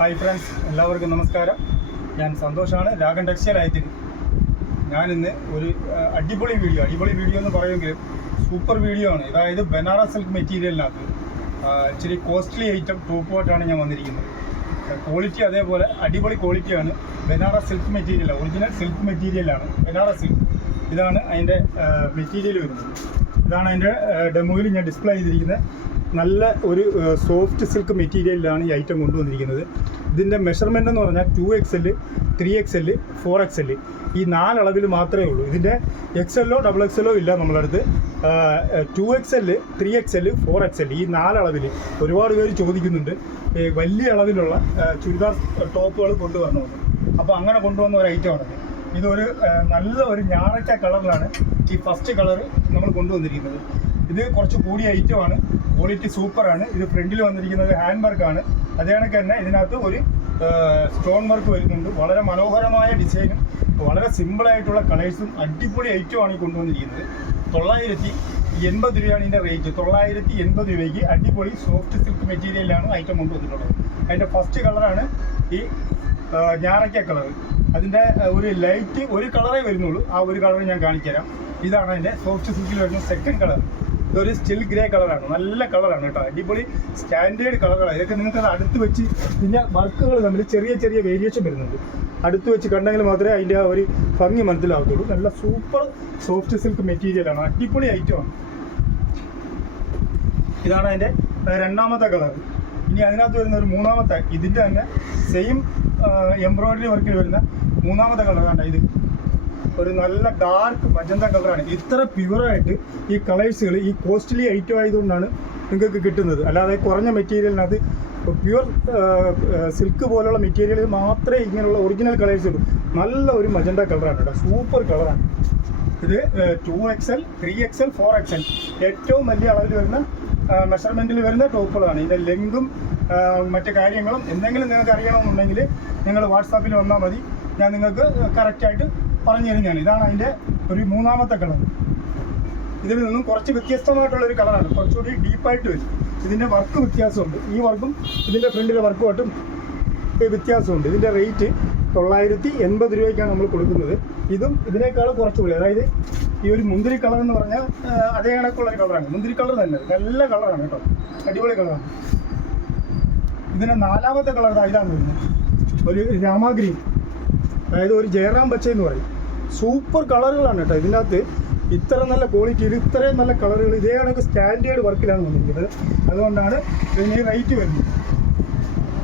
Hi friends എല്ലാവർക്കും നമസ്കാരം. ഞാൻ സന്തോഷാണ്. രാഗൻ ടെക്സ്റ്റൈൽ ആയിട്ട് ഞാനിന്ന് ഒരു അടിപൊളി വീഡിയോ അടിപൊളി വീഡിയോ എന്ന് പറയുമെങ്കിലും സൂപ്പർ വീഡിയോ ആണ്. അതായത് ബനാറസ് സിൽക്ക് മെറ്റീരിയലിനകത്ത് ഇച്ചിരി കോസ്റ്റ്ലി ഐറ്റം ടോപ്പ് ആയിട്ടാണ് ഞാൻ വന്നിരിക്കുന്നത്. ക്വാളിറ്റി അതേപോലെ അടിപൊളി ക്വാളിറ്റിയാണ് Banaras silk material original silk മെറ്റീരിയലാണ് ബനാറസ് സിൽക്ക് ഇതാണ് അതിന്റെ മെറ്റീരിയൽ വരുന്നത്. ഇതാണ് അതിന്റെ ഡെമോയിൽ ഞാൻ ഡിസ്പ്ലേ ചെയ്തിരിക്കുന്നത്. നല്ല ഒരു സോഫ്റ്റ് സിൽക്ക് മെറ്റീരിയലിലാണ് ഈ ഐറ്റം കൊണ്ടുവന്നിരിക്കുന്നത്. ഇതിന്റെ മെഷർമെന്റ് എന്ന് പറഞ്ഞാൽ two X L three X L four X L ഈ നാലളവിൽ മാത്രമേ ഉള്ളൂ. ഇതിന്റെ എക്സ് എല്ലോ ഡബിൾ എക്സ് എല്ലോ ഇല്ല നമ്മളടുത്ത്. Two X L three X L four X L ഈ നാലളവിൽ ഒരുപാട് പേര് ചോദിക്കുന്നുണ്ട് വലിയ അളവിലുള്ള ചുരിദാർ ടോപ്പുകൾ കൊണ്ടുവരണമെന്ന് അപ്പോൾ അങ്ങനെ കൊണ്ടുവന്ന ഒരു ഐറ്റമാണത് ഇതൊരു നല്ല ഒരു ഞാറച്ച കളറിലാണ് ഈ ഫസ്റ്റ് കളർ നമ്മൾ കൊണ്ടുവന്നിരിക്കുന്നത്. ഇത് കുറച്ച് കൂടിയ ഐറ്റമാണ് ക്വാളിറ്റി സൂപ്പറാണ്. ഇത് ഫ്രണ്ടിൽ വന്നിരിക്കുന്നത് ഹാൻഡ് വർക്കാണ് അതേ കണക്ക് തന്നെ ഇതിനകത്ത് ഒരു സ്റ്റോൺ വർക്ക് വരുന്നുണ്ട്. വളരെ മനോഹരമായ ഡിസൈനും വളരെ സിമ്പിളായിട്ടുള്ള കളേഴ്സും അടിപൊളി ഐറ്റമാണ് ഈ കൊണ്ടുവന്നിരിക്കുന്നത്. തൊള്ളായിരത്തി എൺപത് രൂപയാണ് ഇതിന്റെ റേറ്റ് തൊള്ളായിരത്തി എൺപത് രൂപയ്ക്ക് അടിപൊളി സോഫ്റ്റ് സിൽക്ക് മെറ്റീരിയലാണ് ഐറ്റം കൊണ്ടുവന്നിട്ടുള്ളത്. അതിന്റെ ഫസ്റ്റ് കളറാണ് ഈ ഞാറയ്ക്ക കളർ അതിന്റെ ഒരു ലൈറ്റ് ഒരു കളറേ വരുന്നുള്ളൂ. ആ ഒരു കളർ ഞാൻ കാണിച്ചുതരാം. ഇതാണ് അതിന്റെ സോഫ്റ്റ് സിൽക്കിൽ വരുന്ന സെക്കൻഡ് കളർ ഇതൊരു സ്റ്റിൽ ഗ്രേ കളറാണ് നല്ല കളറാണ് കേട്ടോ. അടിപൊളി സ്റ്റാൻഡേർഡ് കളറാണ് ഇതൊക്കെ നിങ്ങൾക്ക് അത് അടുത്ത് വെച്ച് പിന്നെ വർക്കുകൾ തമ്മിൽ ചെറിയ ചെറിയ വേരിയേഷൻ വരുന്നുണ്ട്. അടുത്ത് വെച്ച് കണ്ടെങ്കിൽ മാത്രമേ അതിന്റെ ആ ഒരു ഭംഗി മനസ്സിലാവത്തുള്ളൂ. നല്ല സൂപ്പർ സോഫ്റ്റ് സിൽക്ക് മെറ്റീരിയലാണ് അടിപൊളി ഐറ്റമാണ് ഇതാണ് അതിന്റെ രണ്ടാമത്തെ കളർ ഇനി അതിനകത്ത് വരുന്ന ഒരു മൂന്നാമത്തെ ഇതിന്റെ തന്നെ സെയിം എംബ്രോയിഡറി വർക്കിൽ വരുന്ന മൂന്നാമത്തെ കളർ കളറാണ് ഇത്. ഒരു നല്ല ഡാർക്ക് മജന്ത കളറാണ് ഇത്ര പ്യുവറായിട്ട് ഈ കളേഴ്സുകൾ ഈ കോസ്റ്റ്ലി ഐറ്റം ആയതുകൊണ്ടാണ് നിങ്ങൾക്ക് കിട്ടുന്നത്. അല്ലാതെ കുറഞ്ഞ മെറ്റീരിയലിനകത്ത് പ്യുവർ സിൽക്ക് പോലുള്ള മെറ്റീരിയൽ മാത്രമേ ഇങ്ങനെയുള്ള ഒറിജിനൽ കളേഴ്സ് ഉള്ളൂ. നല്ല ഒരു മജന്ത കളറാണ് കേട്ടോ. സൂപ്പർ കളറാണ് ഇത് two X L three X L four X L ഏറ്റവും വലിയ അളവിൽ വരുന്ന മെഷർമെന്റിൽ വരുന്ന ടോപ്പുകളാണ് ഇതിന്റെ ലെങ്കും മറ്റു കാര്യങ്ങളും എന്തെങ്കിലും നിങ്ങൾക്ക് അറിയണമെന്നുണ്ടെങ്കിൽ നിങ്ങൾ വാട്സാപ്പിൽ വന്നാൽ മതി. ഞാൻ നിങ്ങൾക്ക് കറക്റ്റായിട്ട് പറഞ്ഞു തരുന്നതാണ് ഇതാണ് അതിന്റെ ഒരു മൂന്നാമത്തെ കളർ ഇതിൽ നിന്നും കുറച്ച് വ്യത്യസ്തമായിട്ടുള്ള ഒരു കളറാണ് കുറച്ചുകൂടി ഡീപ്പായിട്ട് വരും. ഇതിന്റെ വർക്ക് വ്യത്യാസമുണ്ട്. ഈ വർക്കും ഇതിന്റെ ഫ്രണ്ടിലെ വർക്കുമായിട്ടും വ്യത്യാസമുണ്ട്. ഇതിന്റെ റേറ്റ് തൊള്ളായിരത്തി എൺപത് രൂപയ്ക്കാണ് നമ്മൾ കൊടുക്കുന്നത്. ഇതും ഇതിനേക്കാൾ കുറച്ച് വില. അതായത് ഈ ഒരു മുന്തിരി കളർ എന്ന് പറഞ്ഞാൽ അതേ കണക്കുള്ള ഒരു കളറാണ് മുന്തിരി കളർ തന്നെ. നല്ല കളറാണ് കേട്ടോ. അടിപൊളി കളറാണ് ഇതിന്റെ നാലാമത്തെ കളർ ഇതാണ് വരുന്നത്. ഒരു രാമ ഗ്രീൻ അതായത് ഒരു ജയറാം ബച്ച എന്ന് പറയും. സൂപ്പർ കളറുകളാണ് കേട്ടോ ഇതിന്റെ അകത്ത് ഇത്ര നല്ല ക്വാളിറ്റിയിൽ ഇത്രയും നല്ല കളറുകൾ ഇതേ കണക്ക് സ്റ്റാൻഡേർഡ് വർക്കിലാണ് വന്നിരിക്കുന്നത്. അതുകൊണ്ടാണ് ഇതിന് ഈ റേറ്റ് വരുന്നത്.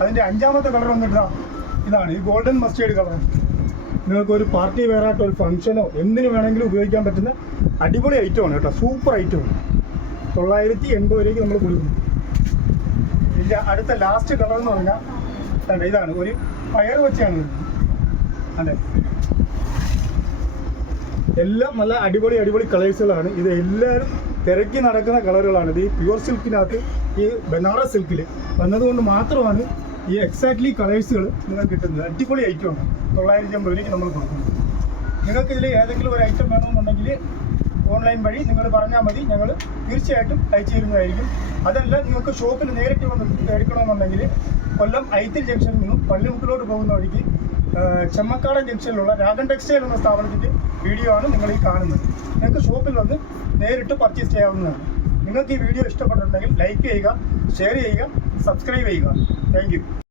അതിന്റെ അഞ്ചാമത്തെ കളർ വന്നിട്ട് ഇതാണ് ഈ ഗോൾഡൻ മസ്റ്റേഡ് കളർ നിങ്ങൾക്ക് ഒരു പാർട്ടി വെയറായിട്ടോ ഒരു ഫംഗ്ഷനോ എന്തിനു വേണമെങ്കിലും ഉപയോഗിക്കാൻ പറ്റുന്ന അടിപൊളി ഐറ്റമാണ് കേട്ടോ. സൂപ്പർ ഐറ്റമാണ് തൊള്ളായിരത്തി എൺപത് രൂപയ്ക്ക് നമ്മൾ കൊടുക്കുന്നു. ഇതിന്റെ അടുത്ത ലാസ്റ്റ് കളർ എന്ന് പറഞ്ഞാൽ ഇതാണ്. ഒരു പയർ വെച്ചാണ് അതെ. എല്ലാം നല്ല അടിപൊളി അടിപൊളി കളേഴ്സുകളാണ് ഇത് എല്ലാവരും തിരക്കി നടക്കുന്ന കളറുകളാണ് ഇത് ഈ പ്യുവർ സിൽക്കിനകത്ത് ഈ ബനാറസ് സിൽക്കിൽ വന്നതുകൊണ്ട് മാത്രമാണ് ഈ എക്സാക്ട്ലി കളേഴ്സുകൾ നിങ്ങൾക്ക് കിട്ടുന്നത്. അടിപൊളി ഐറ്റമാണ് തൊള്ളായിരത്തി അമ്പത് രൂപയ്ക്ക് നമ്മൾ കൊടുക്കുന്നത് നിങ്ങൾക്ക് ഇതിൽ ഏതെങ്കിലും ഒരു ഐറ്റം വേണമെന്നുണ്ടെങ്കിൽ ഓൺലൈൻ വഴി നിങ്ങൾ പറഞ്ഞാൽ മതി. ഞങ്ങൾ തീർച്ചയായിട്ടും അയച്ചു തരുന്നതായിരിക്കും. അതല്ല നിങ്ങൾക്ക് ഷോപ്പിൽ നേരിട്ട് വന്ന് എടുക്കണമെന്നുണ്ടെങ്കിൽ കൊല്ലം ഐത്തിൽ ജംഗ്ഷനിൽ നിന്നും പള്ളിമുക്കിലോട്ട് പോകുന്ന വഴിക്ക് ചെമ്മക്കാടൻ ജംഗ്ഷനിലുള്ള രാഗൻ ടെക്സ്റ്റൈൽ എന്ന സ്ഥാപനത്തിന്റെ വീഡിയോ ആണ് നിങ്ങൾ ഈ കാണുന്നത്. നിങ്ങൾക്ക് ഷോപ്പിൽ വന്ന് നേരിട്ട് പർച്ചേസ് ചെയ്യാവുന്നതാണ്. നിങ്ങൾക്ക് ഈ വീഡിയോ ഇഷ്ടപ്പെട്ടിട്ടുണ്ടെങ്കിൽ ലൈക്ക് ചെയ്യുക ഷെയർ ചെയ്യുക സബ്സ്ക്രൈബ് ചെയ്യുക. താങ്ക്